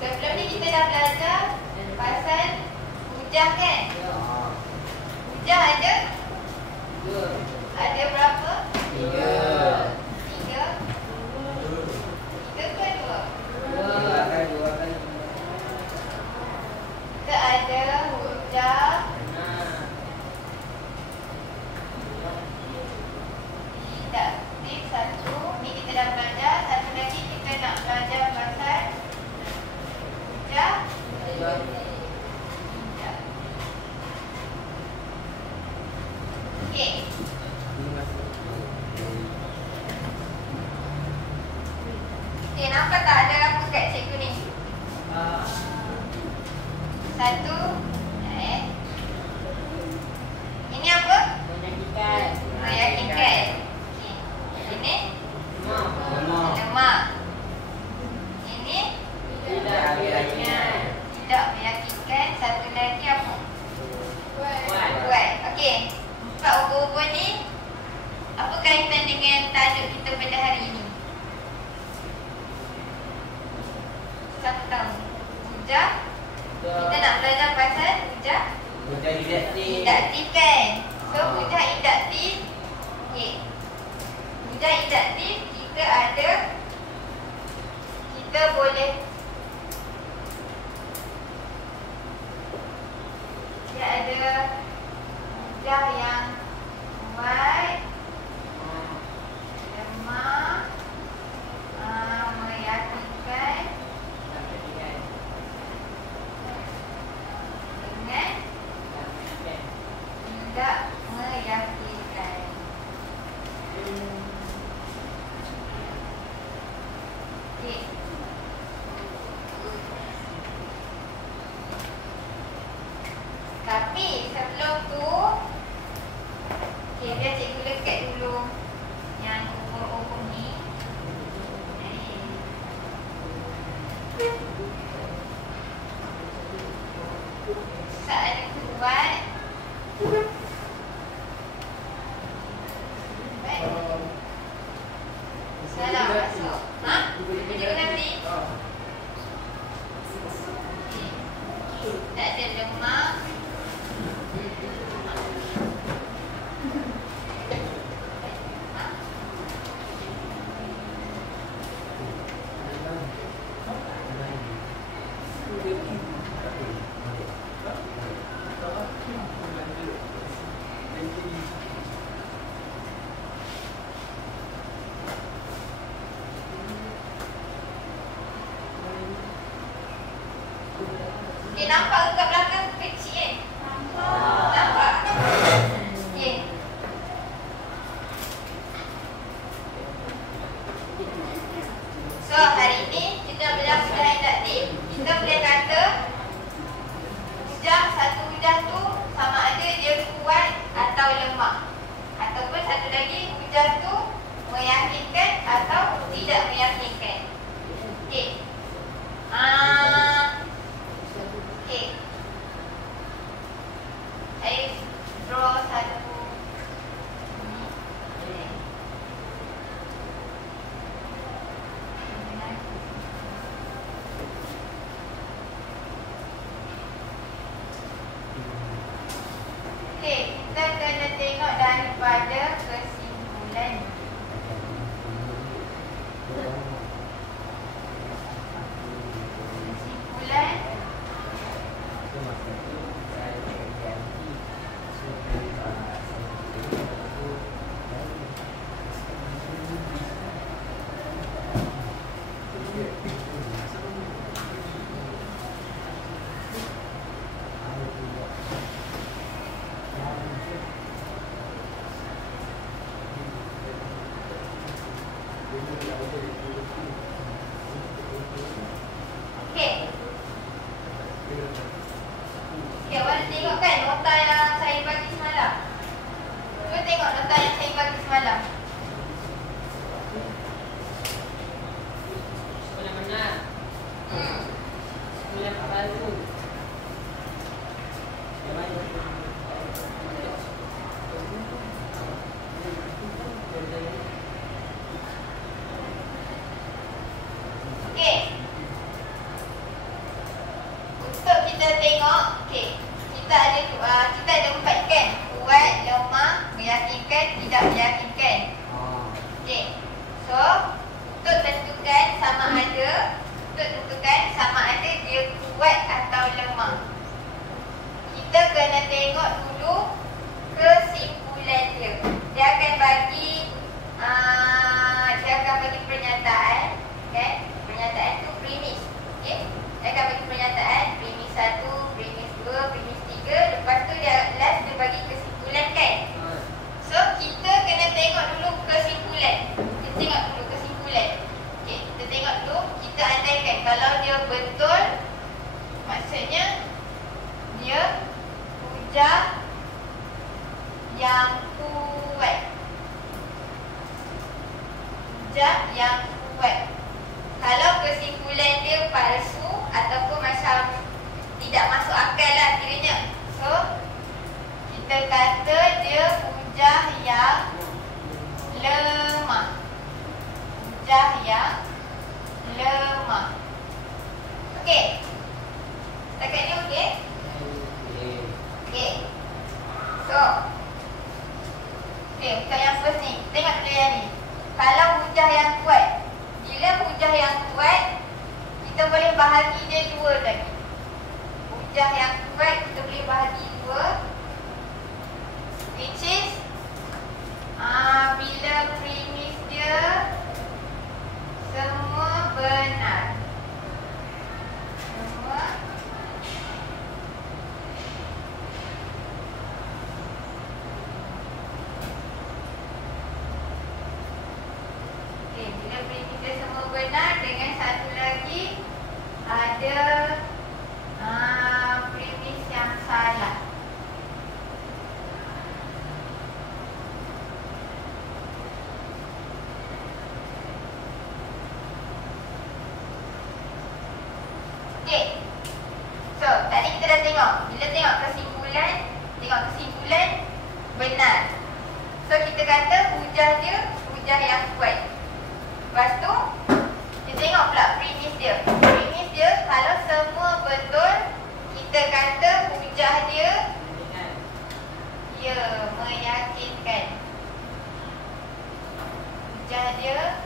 Sebelum ni kita dah belajar pasal hujah kan? Hujah ada? Ada berapa? 3. 3? 3 ke 2? Kita ada hujah induktif 1. Ni kita dah belajar. Satu lagi kita nak belajar pasal hujah induktif. Okey. Okey, nampak tak ada apa kat cikgu ni? Satu. Ini apa? Meyakinkan. Okey. Ini lemak. Ini tidak meyakinkan. Satu lagi apa? Kuat. Okey. Empat ubur-ubur ni apa kaitan dengan tajuk kita pada hari ini? Siapa tahu? Hujah. Kita nak belajar pasal hujah induktif kan? So hujah induktif. Okey. Hujah induktif kita ada, kita boleh dia ada hujah yang kuat, lemah, meyakinkan dengan tidak meyakinkan. Okey. Tapi sebelum tu, okey, biar cikgu lekat dulu yang ubur-ubur ni. Tak ada kuat. Salah masuk. Video nanti. Tak ada lemak. Okey, nampak kat belakang kecil kan? Nampak? Okey. So, hari ni kita belajar hujah induktif. Kita boleh kata satu hujah tu sama ada dia kuat atau lemah. Ataupun satu lagi hujah tu meyakinkan atau tidak meyakinkan. Okey. Okey. Saya draw satu. Okey, kita kena tengok daripada kesimpulan. Kesimpulan Okay, awak tengok kan nota yang saya bagi semalam. Cuba tengok nota yang saya bagi semalam. Benar-benar. Sekolah Pak Baru. Okey. Untuk kita tengok, okey. Kita ada 4 kan. Kuat, lemah, meyakinkan, tidak meyakinkan. Okey. So, untuk tentukan sama ada dia kuat atau lemah. Kita kena tengok dulu kesimpulan dia. Dia akan bagi pernyataan, kan? Pernyataan tu premis. Okey. Dia akan bagi pernyataan premis 1, premis 2, premis 3, lepas tu dia bagi kesimpulan kan? So, kita kena tengok dulu kesimpulan. Okey, kita tengok dulu, kita andaikan kalau dia betul, maksudnya dia hujah yang kuat. Kalau kesimpulan dia palsu ataupun macam tidak masuk akal lah kiranya, so kita kata dia hujah yang lemah. Okey. Setakat ni okey? Okey. So, okey, untuk yang first ni, tengok dulu yang ni. Kalau hujah yang kuat, bila hujah yang kuat, kita boleh bahagi dia 2 lagi. Hujah yang kuat kita boleh bahagi 2, which is bila premis dia semua benar. Bila premis dia semua benar, dengan satu lagi ada premis yang salah. Okey. So, tadi kita dah tengok. Bila tengok kesimpulan benar. So, kita kata hujah dia hujah yang kuat. Lepas tu, kita tengok pula premis dia. Premis dia kalau semua betul, kita kata hujah dia meyakinkan. Hujah dia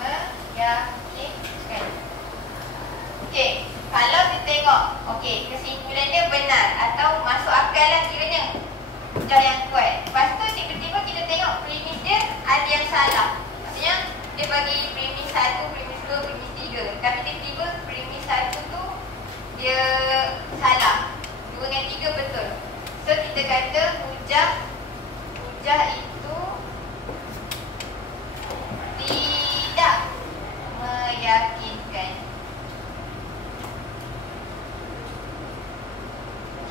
meyakinkan. Okey, kalau kita tengok, okey, kesimpulan dia benar atau masuk akal lah kiranya. Hujah yang kuat. Lepas tu tiba-tiba kita tengok premis dia ada yang salah. Maksudnya dia bagi premis 1, premis 2, premis 3. Tapi tiba-tiba premis 1 tu dia salah. 2 dengan 3 betul. So kita kata hujah itu tidak meyakinkan.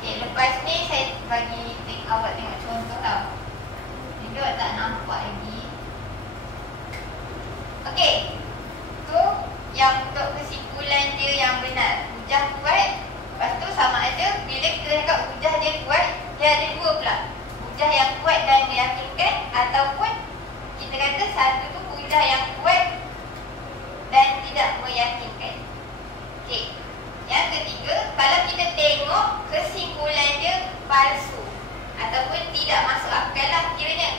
Okey, lepas ni saya bagi awak tengok contoh tau. Jadi awak tak nampak lagi. Okey. Tu yang untuk kesimpulan dia yang benar. Hujah kuat. Lepas tu sama ada bila kita cakap hujah dia kuat, dia ada 2 pula. Hujah yang kuat dan meyakinkan, ataupun kita kata satu tu hujah yang kuat dan tidak meyakinkan. Okey. Yang ketiga, kalau kita tengok kesimpulan dia palsu ataupun tidak masuk akal lah kiranya.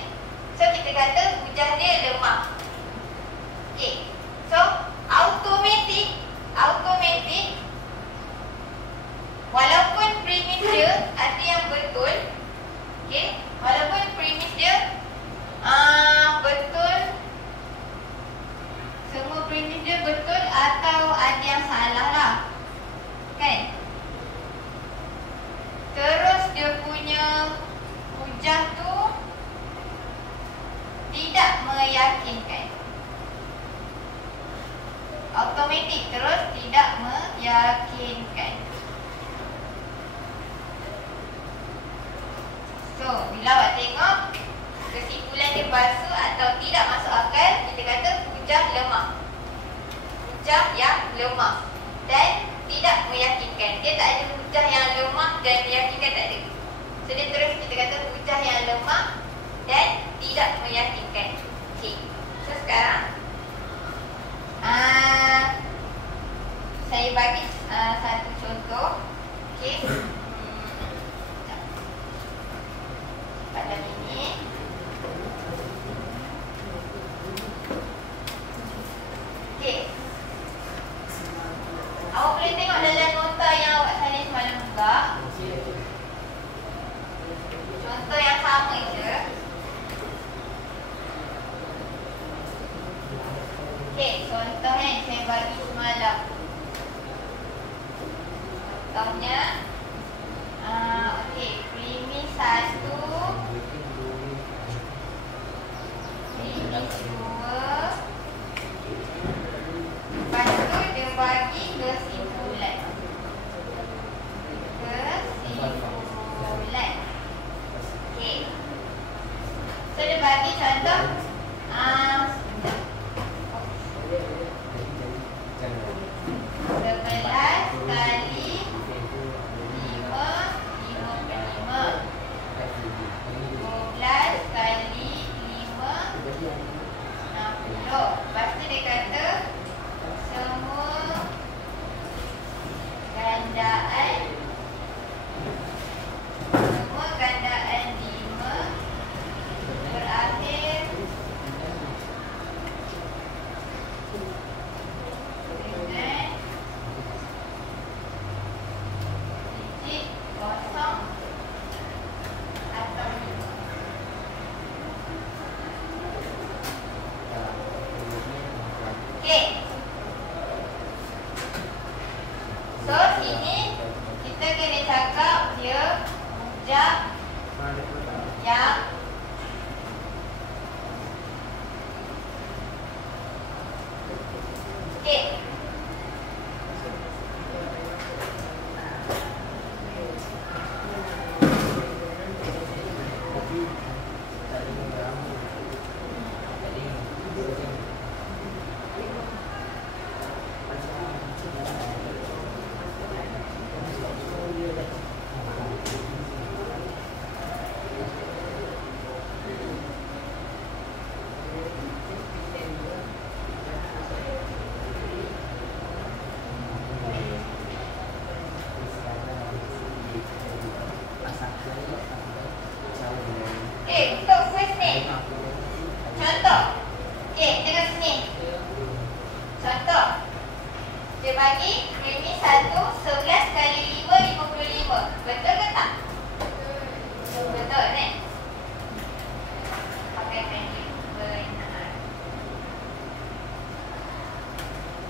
So kita kata hujah dia lemah. Okey. So automatik walaupun premis dia ada yang betul, okey, walaupun premis dia betul, semua premis dia betul atau ada yang salah lah, kan? Terus dia punya hujah tu tidak meyakinkan. informatif terus tidak meyakinkan. So, bila awak tengok kesimpulan dia palsu atau tidak masuk akal, kita kata hujah lemah. Hujah yang lemah dan tidak meyakinkan. Dia tak ada hujah yang lemah dan meyakinkan, tak ada. So, dia terus kita kata hujah yang lemah dan tidak meyakinkan. Okey. So, sekarang saya bagi satu contoh. Okey. Pada ini okey. Awak boleh tengok dalam nota yang awak salin semalam juga. Contoh yang sama je. Okey, contoh yang saya bagi semalam. Contohnya okey, premis 1, premis 2. Lepas tu dia bagi kesimpulan. Kesimpulan. Okey. So dia bagi contoh 11 kali 5, 55. 12 kali 5, 60. Lepas tu dia kata semua gandaan 5 berakhir dengan digit kosong atau 5. Okey. So, sini kita kena cakap dia hujah yang okey. Untuk quiz ni contoh. Okey, tengok sini. Contoh. Dia bagi premis 1, 11 kali 5, 55. Betul ke tak? Betul ni. Pakai pendek. Benar.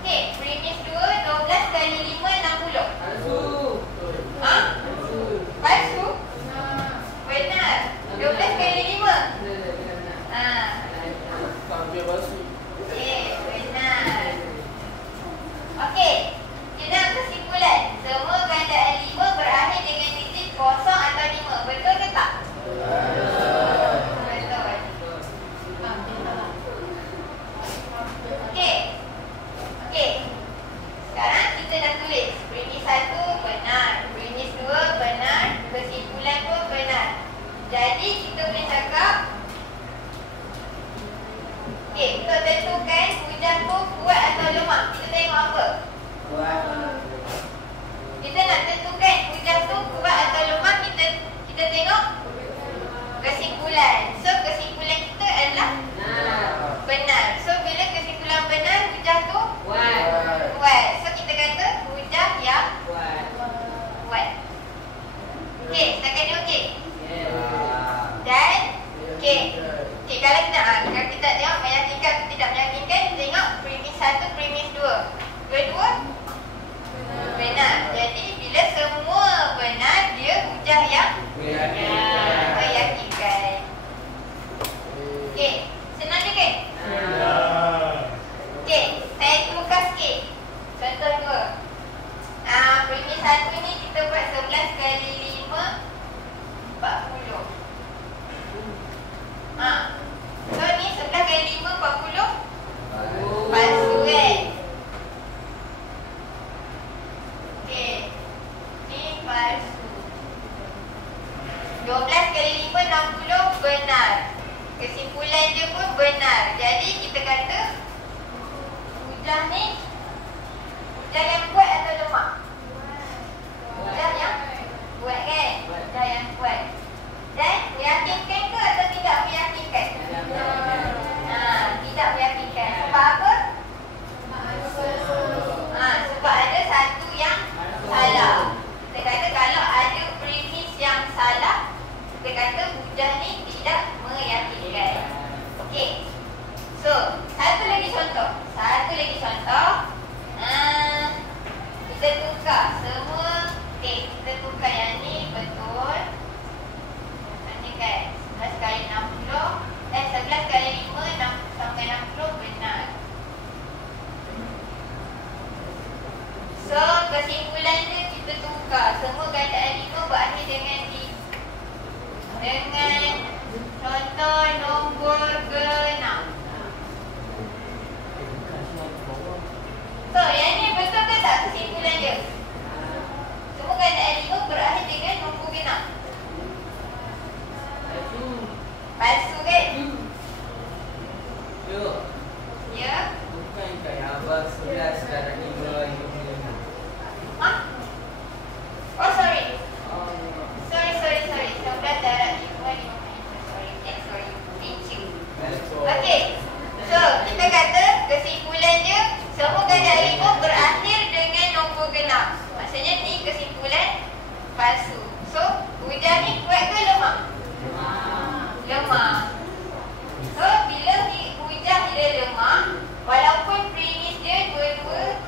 Okey, premis 2, 12 kali 5, 60. Palsu? Benar. 12 kali 5. Okey, benar. Okey. Kita nak kesimpulan. Semua hujah ni hujah yang kuat atau lemah? Hujah yang kuat kan? Hujah yang kuat. Dan meyakinkan ke atau tidak meyakinkan? Tidak meyakinkan. Sebab apa? Sebab ada satu yang salah. Kita kata kalau ada premis yang salah, kita kata hujah ni tidak meyakinkan. Okey. So, satu lagi contoh. Kita tukar semua. Okey, kita tukar yang ni betul. Ini kan 11 kali 60. 11 kali 5 sampai 60 benar. So, kesimpulan dia kita tukar. Semua gandaan 5 berakhir dengan contoh nombor genap. So, yang ni betul ke tak kesimpulan dia? Semua gandaan 5 berakhir dengan nombor genap. Palsu kan? Ya? Bukan kat yang abang 11 darab 5 Hah? Oh, sorry. Sorry. 11 darab 5. Sorry. Thank you. Okey. So, kita kata kesimpulan dia semua gandaan 5 berakhir dengan nombor genap. Maksudnya ni kesimpulan palsu. So, hujah ni kuat ke lemah? Lemah. So, bila hujah dia lemah, walaupun premis dia dua-dua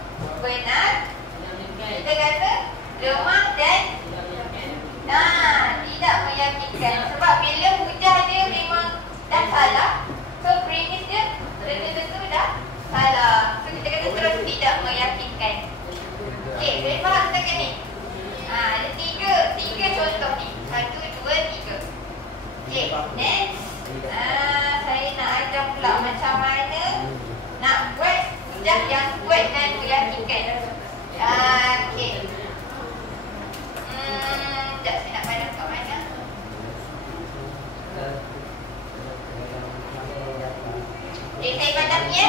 benar, kita kata lemah dan tidak meyakinkan. Sebab bila hujah dia memang dah salah, so premis dia tentu-tentu dah salah. So, kita kata terus tidak meyakinkan. Okey, boleh faham setakat ni? Ada tiga contoh ni. 1, 2, 3. Okey, next. Saya nak ajar pula macam mana nak buat hujah yang kuat dan meyakinkan. Okey. Sekejap, saya nak pandang kat mana. Okey, saya pandang ni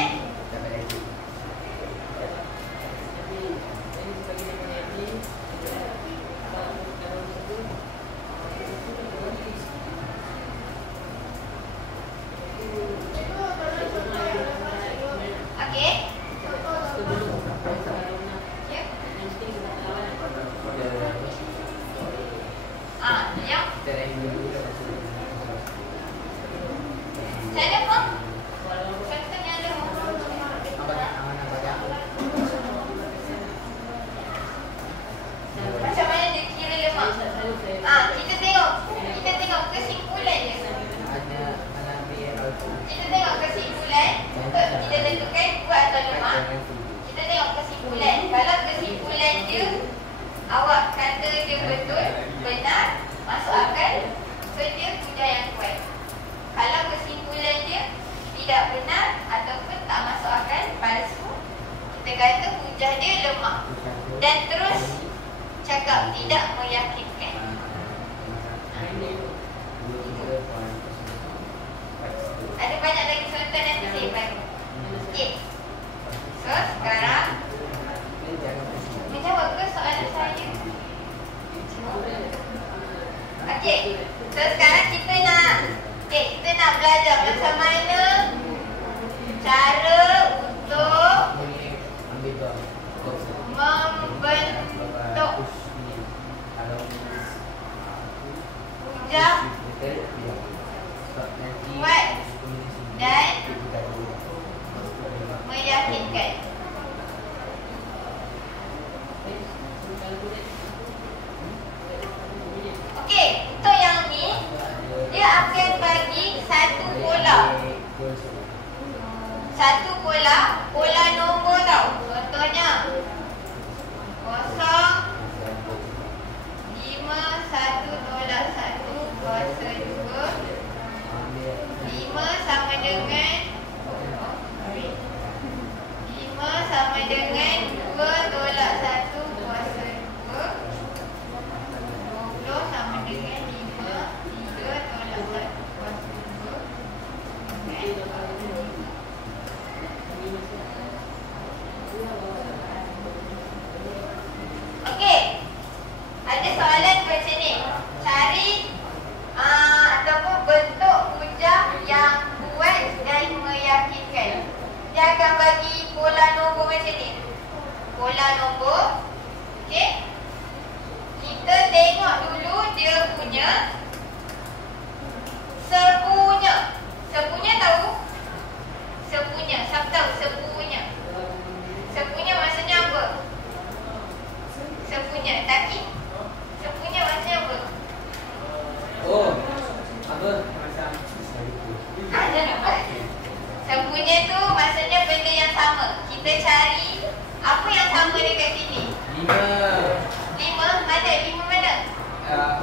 Apa yang sama dekat sini? 5. 5 mana? 5 mana?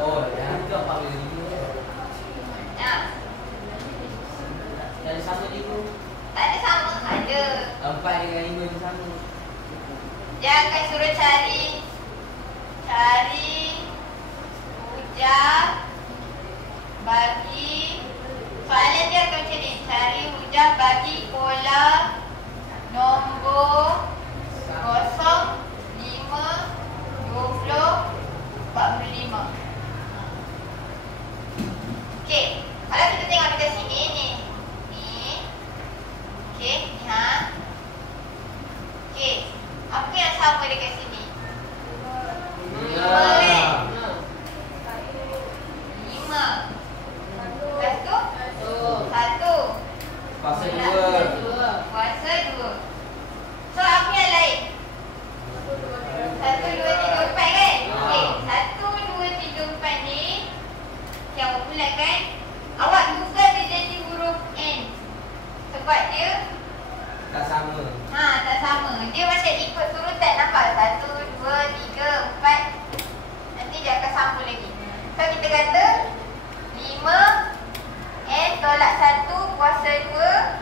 Oh, yang tu apa boleh 5? Ha. Yang sama 5. Tak ada sama. Ada. 4 dengan 5 tu sama. Dia akan suruh cari hujah bagi, soalan dia akan macam ni, cari hujah bagi pola nombor 0, 5, 20, 45. Okey, kalau kita tengok dekat sini ni. Okey, ni ha. Okey, apa yang sama dekat sini? 5 kan? 5. Lepas tu? 1. Kuasa 2. Kuasa 2. So apa yang lain? 1, 2, 3, 4 kan? Okey, 1, 2, 3, 4 ni yang membulatkan, awak tukar dia jadi huruf N. Sebab dia Tak sama. tak sama. Dia macam ikut turutan, nampak? 1, 2, 3, 4. Nanti dia akan sambung lagi. So kita kata 5 N tolak 1 kuasa 2,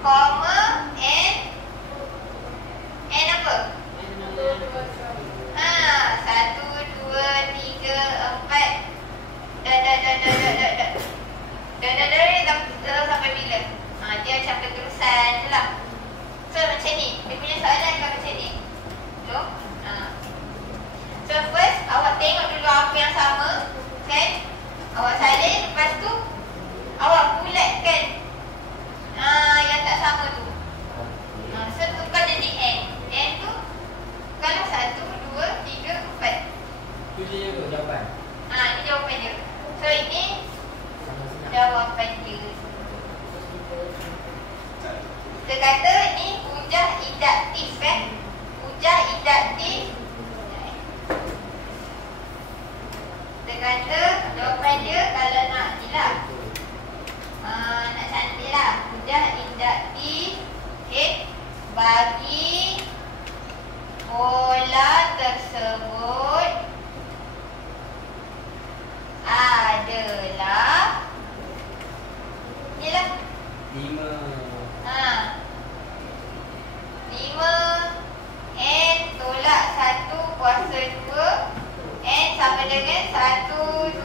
koma N apa? 1, 2, 3, 4. Dah sampai bila? Dia macam berterusan je lah. So macam ni, dia punya soalan akan macam ni. So first, awak tengok dulu apa yang sama, kan? Awak salin, lepas tu awak bulatkan yang tak sama tu. So tukar jadi N. N tu kalau 1, 2, 3, 4. Tu je jawapan. Ini jawapan dia. So ini jawapan dia. Kita kata ni hujah induktif kan? Hujah induktif. Kita kata jawapan dia kalau nak ni lah. Nak cantik lah. Hujah induktif. Okay. Bagi pola tersebut adalah ni lah 5. 5 N tolak 1 kuasa 2. N sama dengan 1, 2,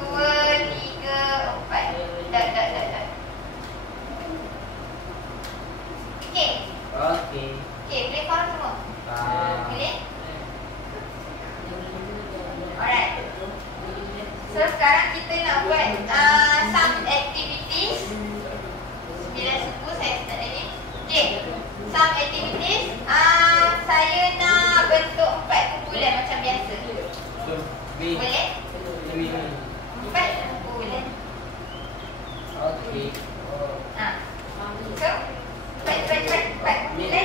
3, 4. Dah. Okey. Okey, boleh faham semua? Boleh? Alright. So sekarang kita nak buat some activities. 9 suku saya start tadi. Okay, some activities. Saya nak bentuk 4 kumpulan macam biasa. Boleh? 4 kumpulan. Okey. So 4 kumpulan.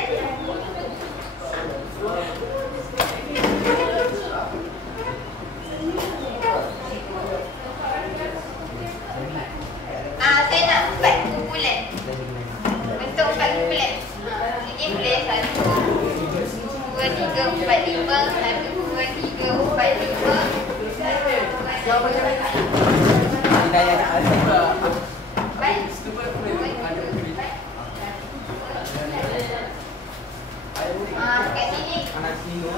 Saya nak 4 kumpulan. Bentuk 4 kumpulan. Ini boleh 1, 2, 3, 4, 5. 1, 2, 3, 4, 5. 1, 2, 3, 4, 5. Hidayah tak ada. Kat sini. Anak sini.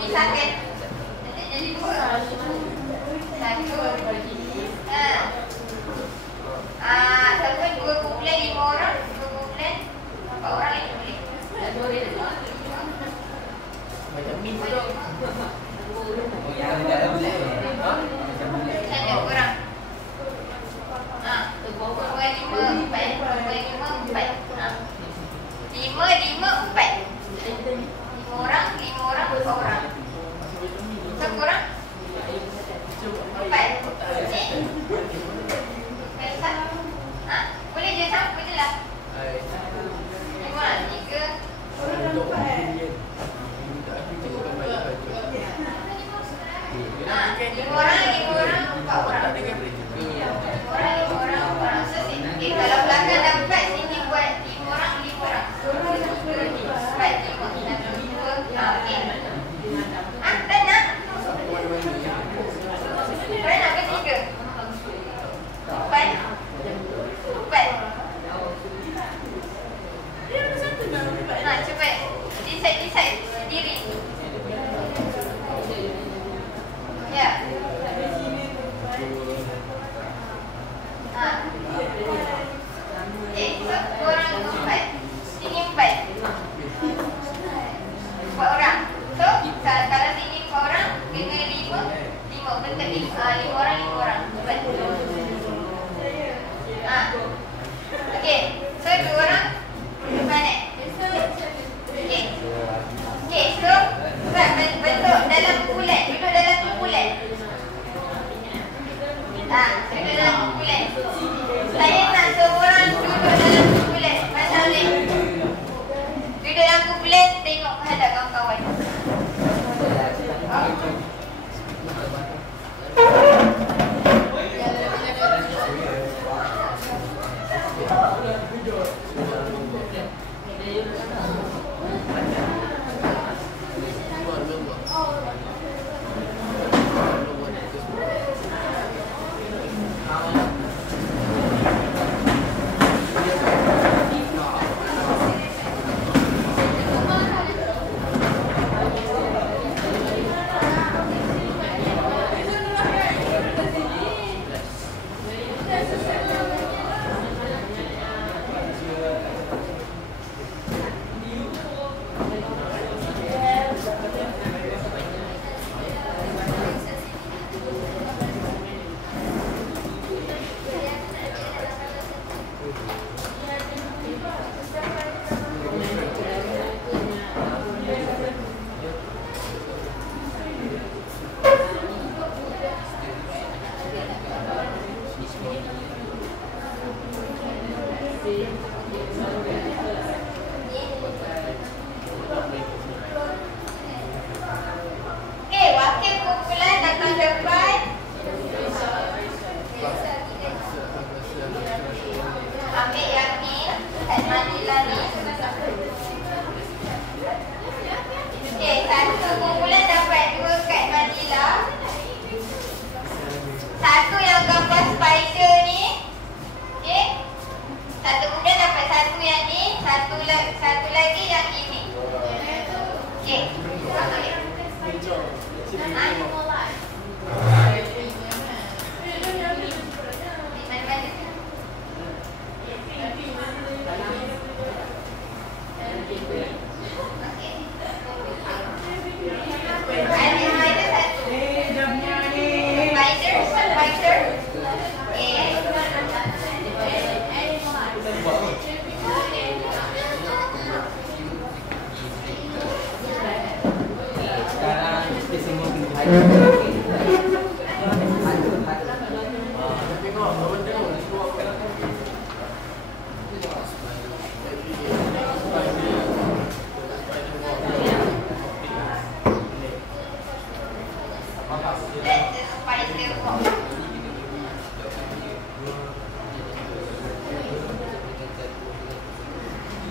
Pisahkan. Jadi 2. 1. Sama 2 kumpulan 5 orang. 2 decide sendiri. Ya. Okay, so korang 4. Sini 4. 4 orang. So, kalau sini 4 orang, kena 5 bentuk 5 orang, 5 orang. Okay, so 2 orang mana? Okay, so bentuk dalam kumpulan. Duduk dalam kumpulan. Duduk dalam kumpulan. Saya nak seorang duduk dalam kumpulan. Macam ni. Duduk dalam kumpulan, tengok hadap kawan-kawan.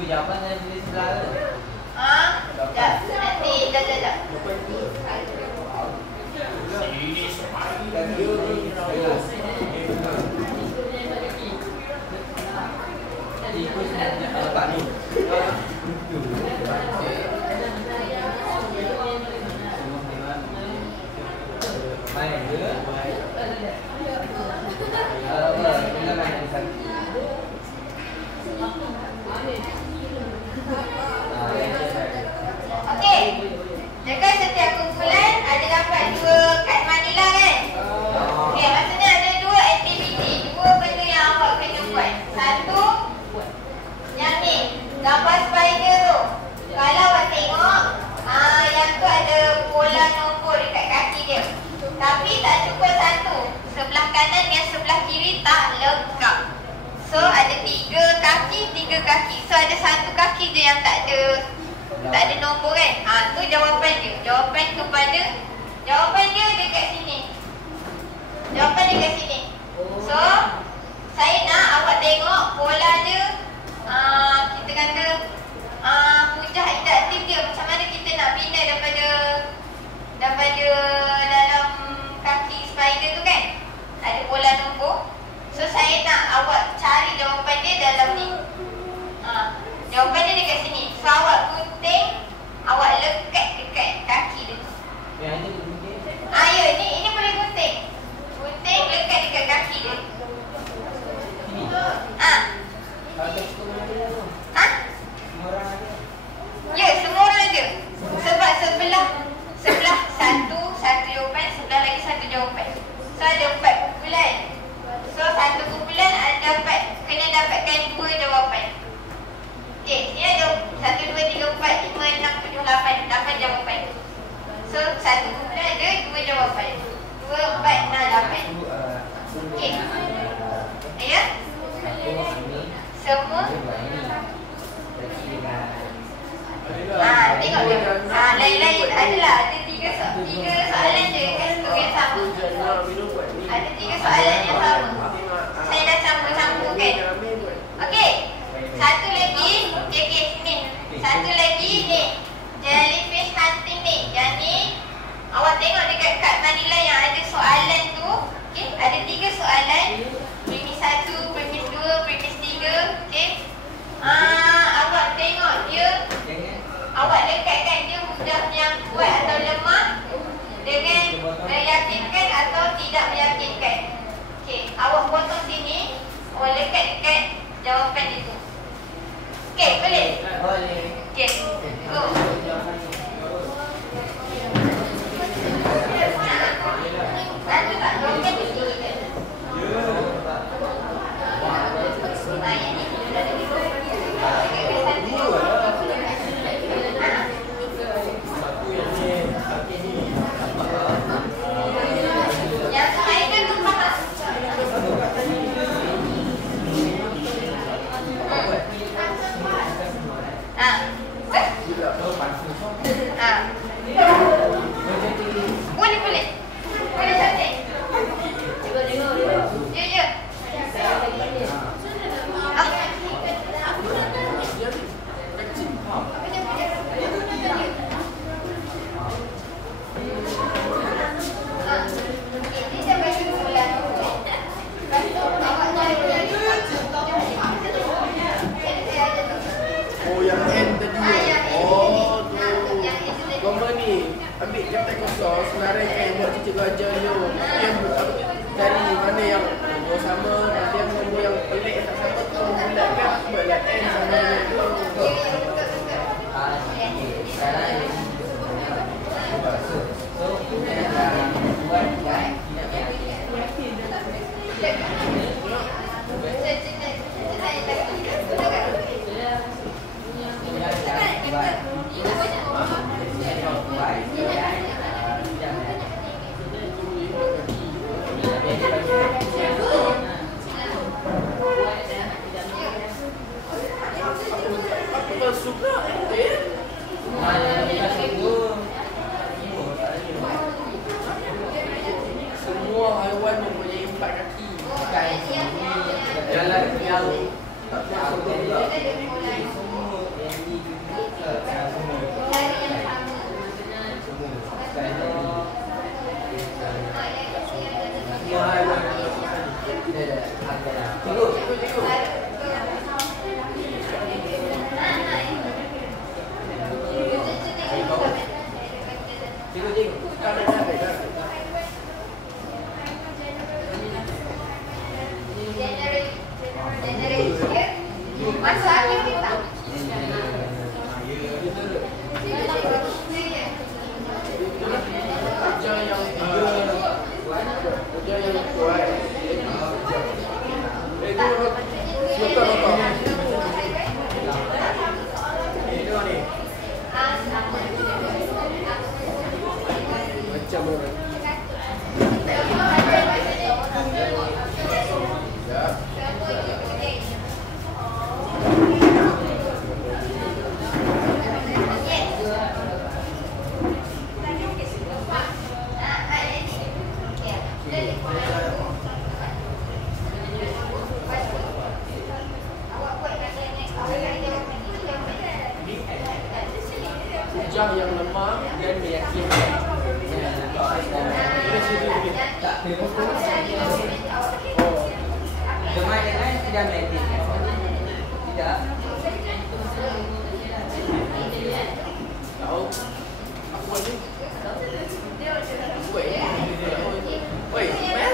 Jawapan yang di sebelah. Dekat setiap kumpulan ada dapat 2 kad Manila kan? Okey, maksudnya ada 2 aktiviti, 2 benda yang awak kena buat. Satu, yang ni, gambar spider tu. Kalau awak tengok, yang tu ada bola nombor dekat kaki dia. Tapi tak cukup satu. Sebelah kanan dan sebelah kiri tak lengkap. So ada 3 kaki, 3 kaki. So ada 1 kaki je yang tak ada nombor kan? Tu jawapan dia. Jawapan dia dekat sini. Jawapan dia dekat sini. So, saya nak awak tengok pola dia. Kita kata hujah interaktif dia. Macam mana kita nak bina daripada dalam kaki spider tu kan? Ada pola nombor. So, saya nak awak cari jawapan dia dalam ni. Jawapan dia dekat sini. So, awak gunting buat ini. Lagi dengan Tengok dia. Lain-lain adalah ada tiga soalan je kat situ yang sama. Ada 3 soalan yang sama. Saya dah campur-campurkan. Okey. Satu lagi, okey sini. Satu lagi ni. Jellyfish hunting ni. Yang ni awak tengok dekat kad Manila yang ada soalan tu. Okey, ada 3 soalan. Premis 1, premis 2, premis 3. Okey. Awak tengok dia. Awak lekatkan dia mudah yang kuat atau lemah dengan meyakinkan atau tidak meyakinkan. Okey, awak potong sini, awak lekat dekat jawapan itu. Okey, boleh? boleh. Okey, go. Satu tak? Jawapan tu sini je. Yang ni sudah ada. Yang lain kan tu faham. Boleh, boleh. Boleh cantik. Ya, ya. Ini saya bagi bulan. Lepas tu awak cari Oh, yang N tadi. Oh, tu. Gambar ni. Ambil kertas kosong, senaraikan yang buat cicit gajah dia. Yang cari mana yang nombor sama, nanti yang nombor yang pelik tak sama tu bulat kan. Buatlah N sama dengan tu. Sekarang ini so kita dah buat kan tidak Apa suka? Semua haiwan mempunyai 4 kaki. jalan yang tak masuk semua yang di semua haiwan Masa akhir kita. Kerja yang kuat. Siapa rokok? Macam orang. Hujah yang lemah dan meyakinkan. tak gemar dengan tidak meyakinkan tidak Tahu? Aku aja. Woi, Mel?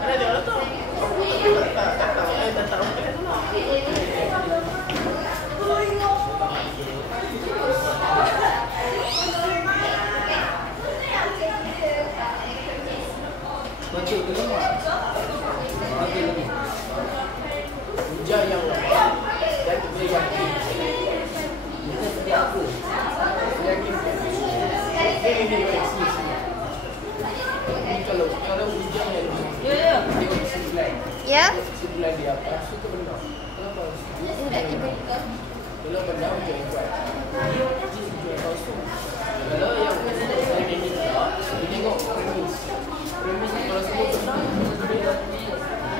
Ada dia orang tu. Tak tahu. betul ke lima? Okey lagi. Kalau benda je yang kuat. Jual kosong. Kalau yang saya ni dia tengok premis. Premis ni kalau semua benar,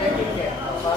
dia kira apa?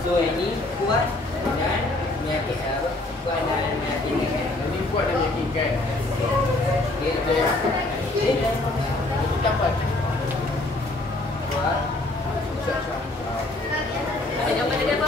So ini kuat dan meyakinkan. Kuat dan meyakinkan. Ini kuat dan meyakinkan. Okey. Dapat. Kuat. Ada apa?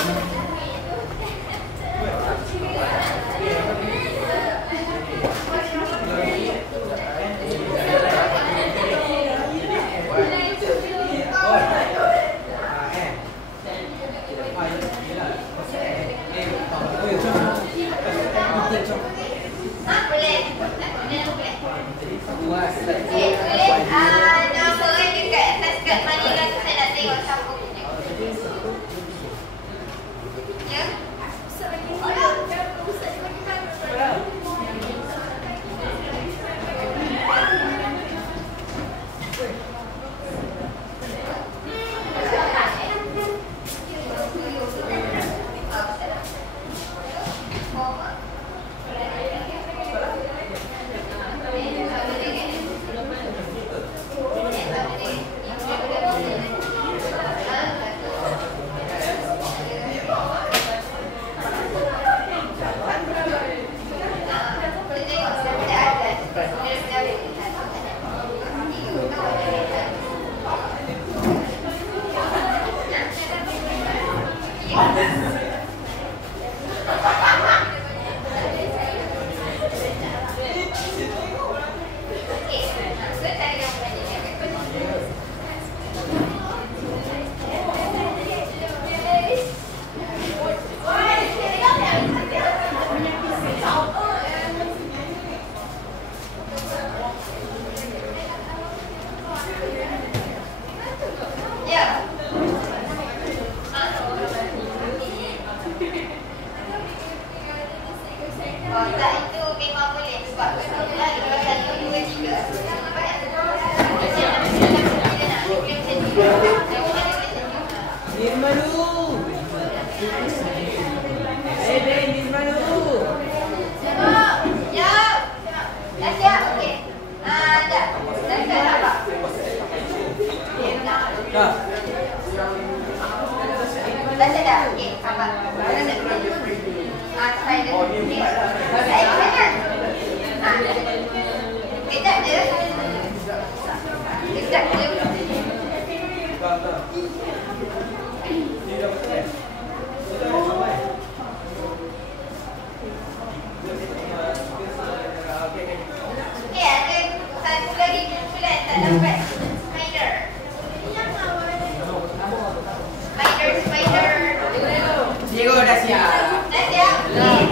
Diego dah siap. Dah siap? Okey.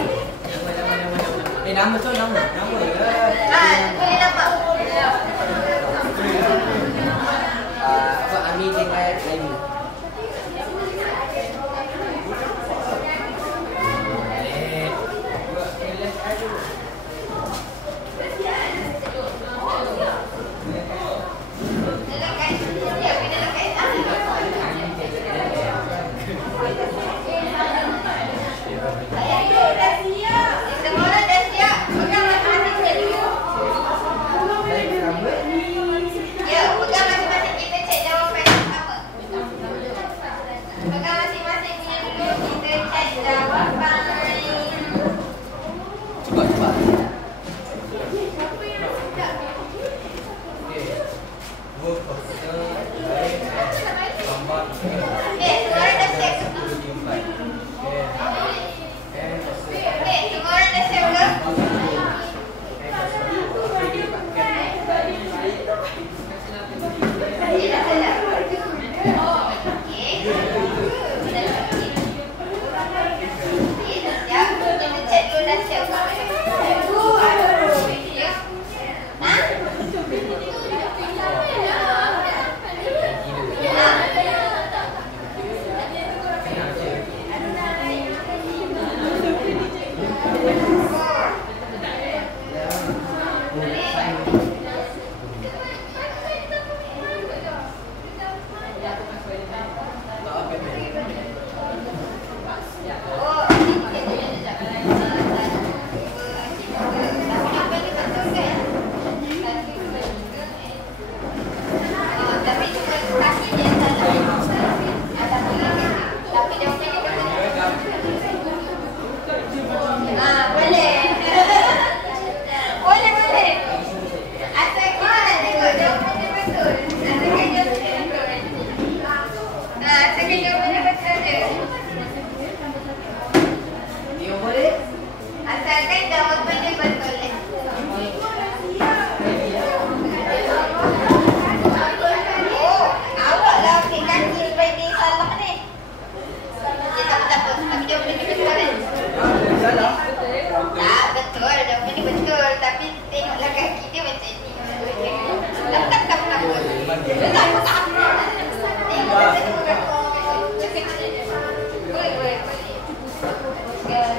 Nama tu nama. Nama ya. Tulis nama. Apa Ami dengan Laini.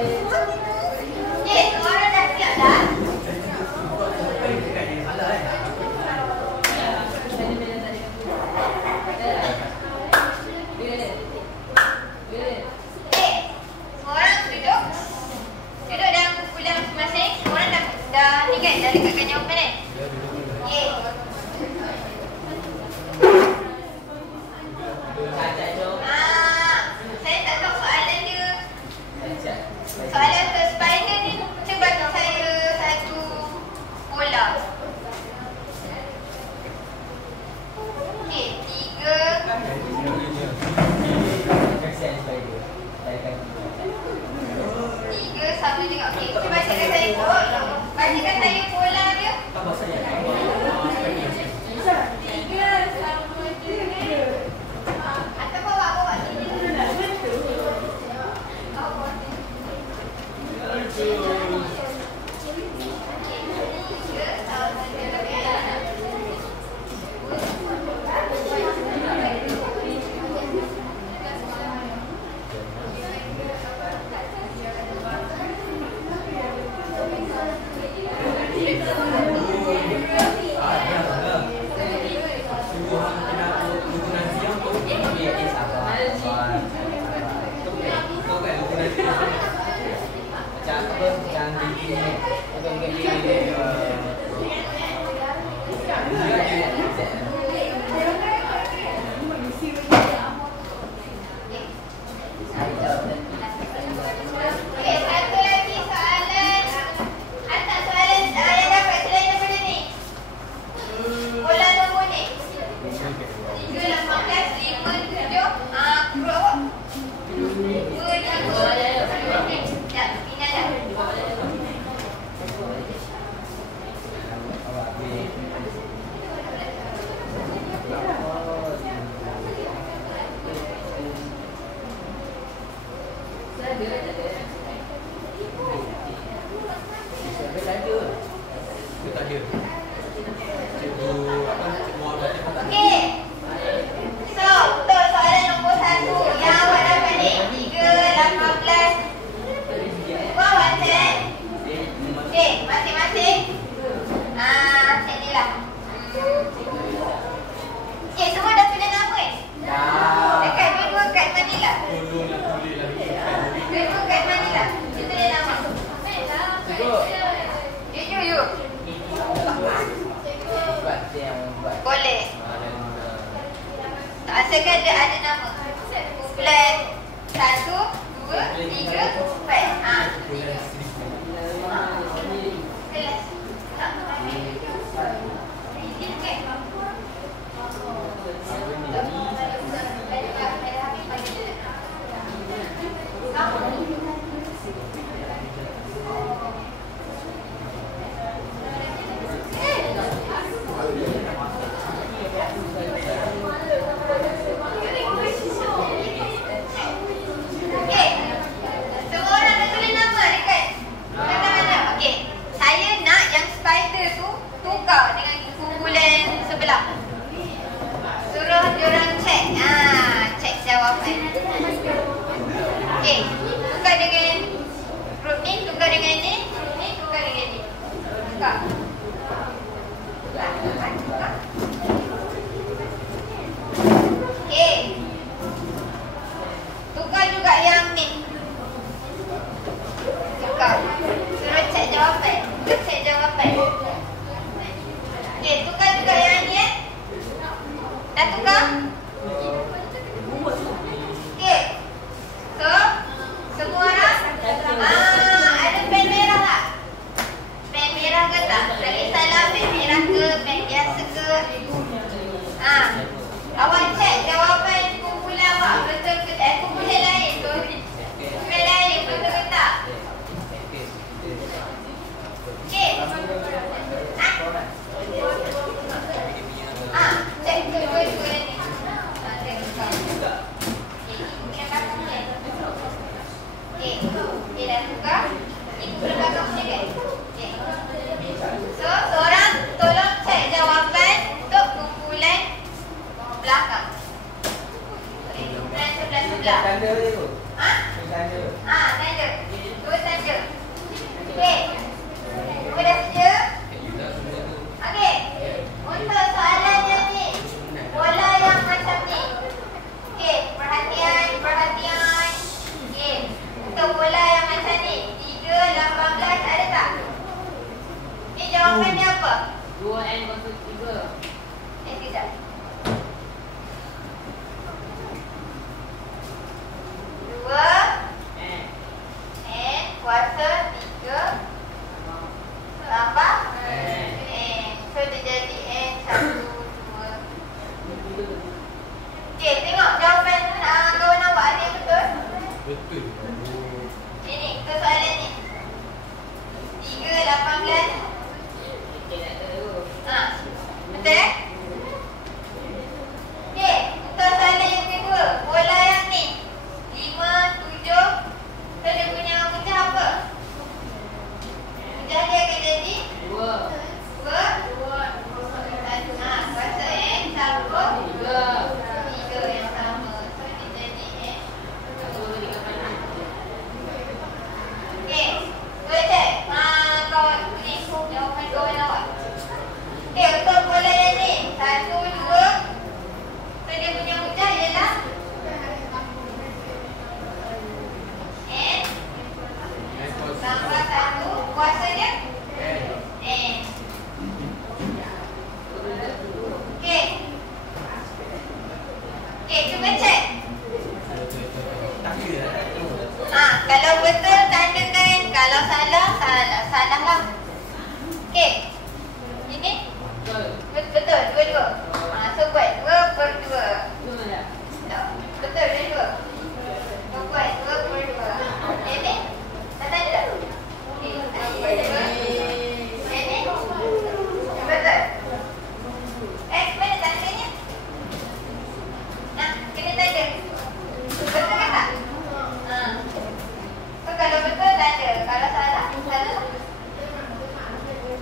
Okey, semua orang dah siap dah? Dah dekatkan jawapan kan? Okey. Saya tak tahu soalan dia. Soalan untuk spider ni macam bagi saya satu bola. Okey, 3 sama dengan okey. Cuba bacakan saya bola. Bacakan saya bola dia. Apa saya? 3 sama dengan atau bawa sini. Boleh. Asalkan dia ada nama. Kumpulan 1, 2, 3, 4. Kelas. Tukar juga yang ni. Tukar. Suruh cek jawapan. Cek jawapan. Okey, tukar juga yang ni eh. Dah tukar? Okey. So, semua orang? Ada pen merah tak? Pen merah ke tak? Tak kisahlah pen merah ke, pen biasa ke. Awak cek jawapan kumpulan awak betul ke kumpulan lain tu. Kumpulan lain betul ke tak? Okey. Cek dua-dua ni. Saya buka. Okey, kumpulan belakang ni. Okey, dah buka. Ini kumpulan belakang ni kan? Okey. So, seorang tolong cek jawapan untuk kumpulan belakang. Okey, kumpulan sebelah-sebelah. Tanda dia tu. Tanda. Tanda. Dua kuasa 3 tambah N. So dia jadi N 1, 2. Okey, tengok jawapan kawan awak ada yang betul? Betul. Ini, betul soalan ni. 3, 18. Betul eh? Okey, untuk soalan yang kedua, bola yang ni 5, 7. So dia punya hujah apa? Hujah dia akan jadi 2. Kuasa N sama 3 yang sama. So dia jadi N. Okey, boleh cek kawan ni jawapan kawan awak. Okey, untuk bola yang ni 1, 2. So dia punya hujah ialah N tambah 1. Kuasa dia N. Okey. Okey, cuba cek. Kalau betul tandakan, kalau salah, salah lah. Okey. Ini betul, dua-dua. So buat 2 per 2. Betul, dua-dua. So buat 2 per 2. Ini tak tanda tak? Okey, ini betul. Mana tandanya? Nah, kena tanda. Betul ke tak? So kalau betul tanda, kalau salah, salah lah.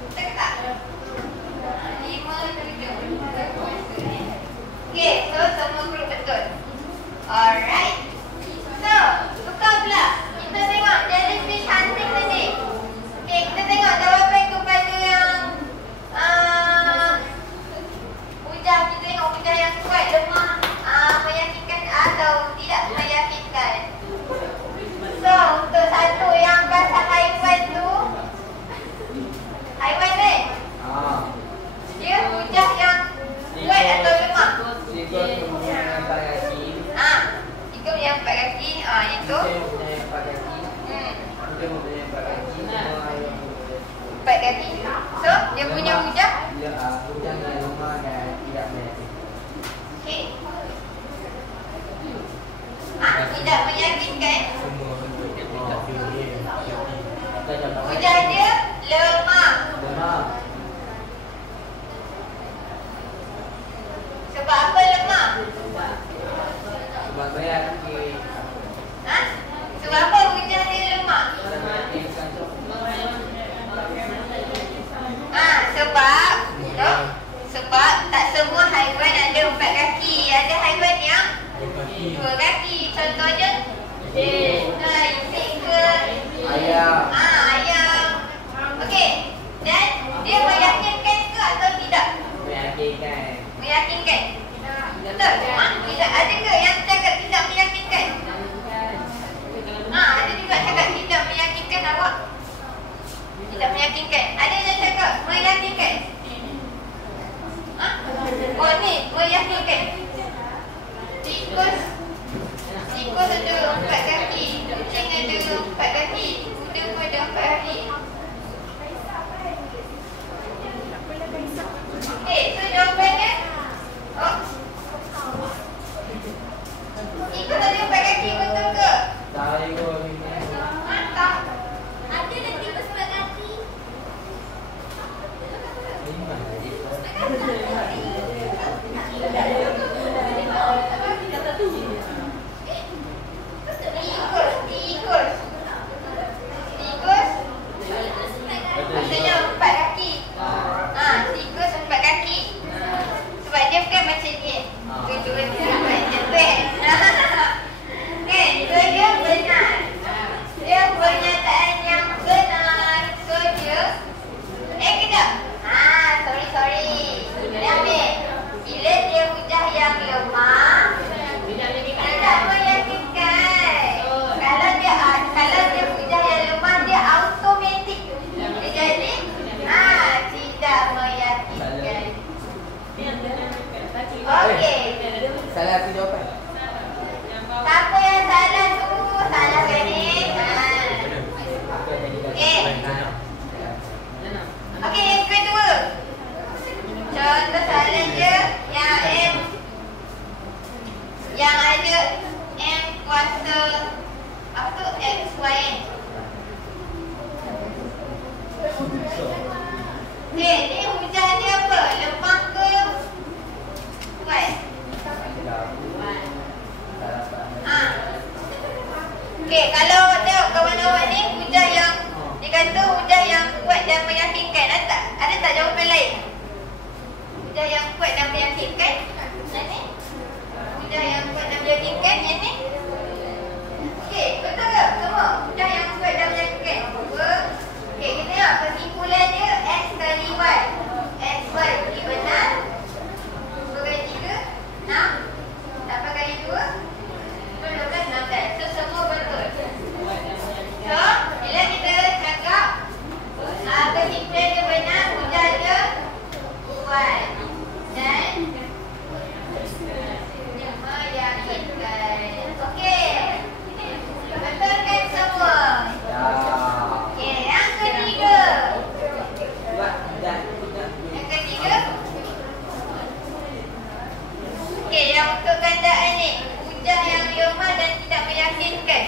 Betul ke tak? 5, 7. Okay, so semua grup betul. Alright. So, tukar pula. Kita tengok jellyfish hunting tadi. Okay, kita tengok jawapan kepada yang hujah. Kita tengok hujah yang kuat, lemah, meyakinkan atau tidak meyakinkan. So, untuk satu yang pasal haiwan tu, haiwan ni, dia hujah yang kuat atau lemah? Tiga punya 4 kaki. Tiga punya 4 kaki. Itu. Kucing punya 4 kaki. Kucing punya 4 kaki. Semua ayam punya 4 kaki. So, dia punya hujah? Hujah yang lemah dan tidak meyakinkan. Okey. Tidak meyakinkan. Hujah dia lemah. Sebab apa lemah? Sebab saya kaki. Sebab apa hujah dia lemah? Sebab tak semua haiwan ada 4 kaki. Ada haiwan yang 2 kaki. Contohnya insek ke? Ayam. Ayam. tak jawapan lain? Wujah yang kuat dan meyakinkan. Yang ni. Wujah yang kuat dan meyakinkan. Yang ni. Okey, betul ke semua? Wujah yang kuat dan meyakinkan. Dua. Okey, kita tengok kesimpulan dia X kali Y. X, Y bagi benar. 2 kali 3, 6. 8 kali 2, 12, 16. So, semua betul. So, bila kita cakap kesimpulan dia benar, wujah dia kuat dan meyakinkan. Okey. Betul kan semua? Okey, yang ketiga. Yang ketiga. Okey, yang untuk gandaan ni, wujah yang lemah dan tidak meyakinkan.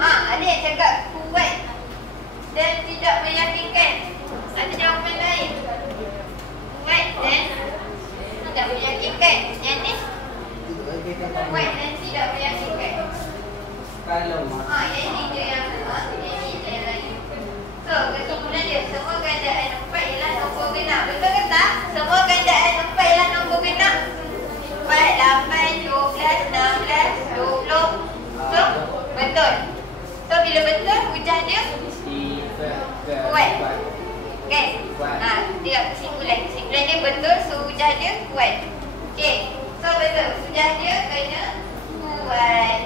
Ada yang cakap kuat dan tidak meyakinkan. Ada jawapan lain. Kuat dan tidak meyakinkan. Yang ni kuat dan tidak meyakinkan. Yang ni je yang lain. So, kesimpulan dia, semua gandaan 4 ialah nombor genap. Betul ke tak? Semua gandaan 4 ialah nombor genap. 4, 8, 12, 16, 20. So, betul. So, bila betul, wujah dia kuat. Kan? Dia kesimpulan. Kesimpulan dia betul, so wujah dia kuat. Okey. So, betul. Wujah dia kena kuat.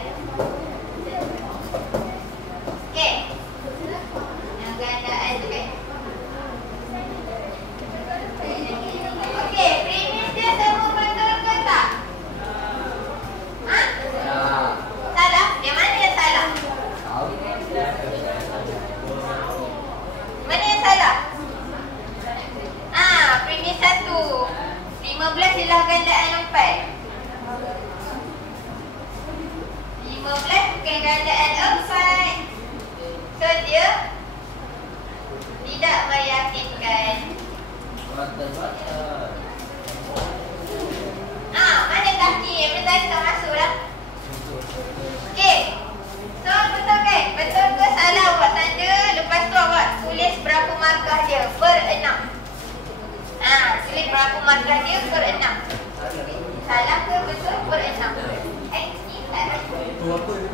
Okey. Yang gandaan tu kan. Okey, premis dia semua betul ke tak? Salah? Yang mana yang salah? Mana yang salah? Premis 1. 15 ialah gandaan 4. 15 bukan gandaan 4. So, dia tidak meyakinkan. Mana kaki? Mana tadi tak masuk dah? Okey. So, betul kan? Betul ke salah awak tanda? Lepas tu awak tulis berapa markah dia per 6. Tulis berapa markah dia per 6. Salah ke betul per 6? Itu apa dia?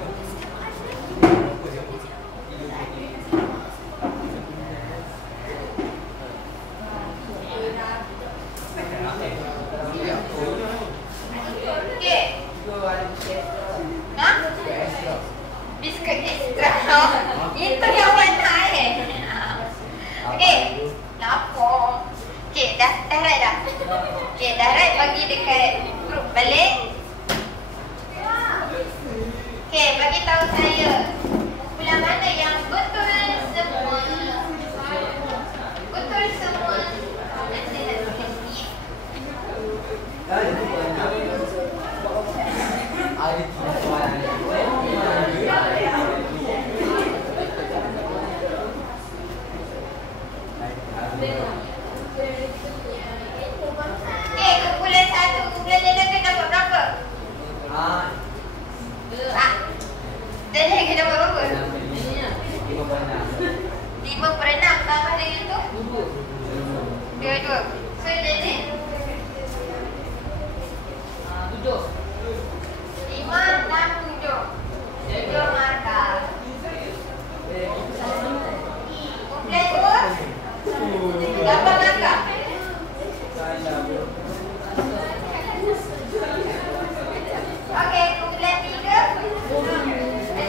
Okey. Biskut ekstra. Itu yang mana Okey. Lapor. Okey, dah right dah. Okey, dah right, bagi dekat grup balik. Okey, bagi tahu saya kumpulan mana yang betul semua. Betul semua. Nanti nak tulis ni. Okey, kumpulan 1, kumpulan yang lain dapat berapa? Dan yang dapat berapa? 5/6 tambah dengan tu? 2. So, jadi 5, 6, 7. 7 markah. Kumpulan 2 berapa markah? Okey, kumpulan 3 6.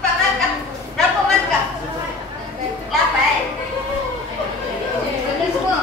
4 markah. Berapa markah? 8. Betul semua.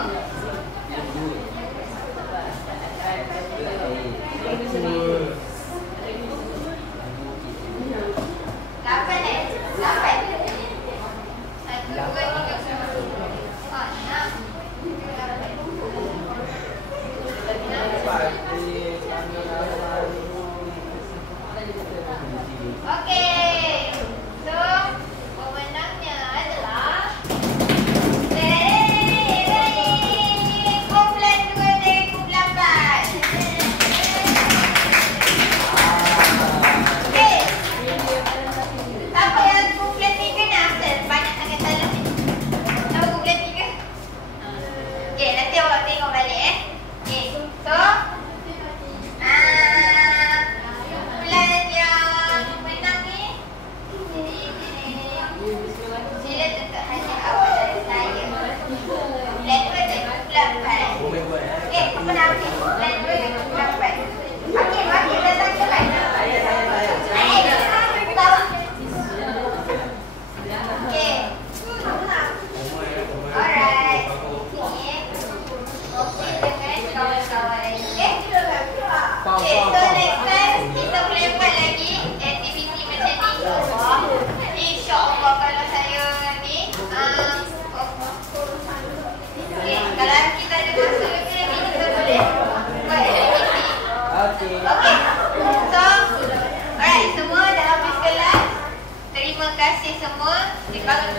kasih semua. Kalau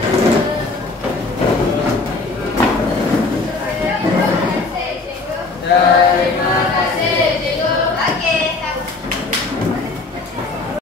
Terima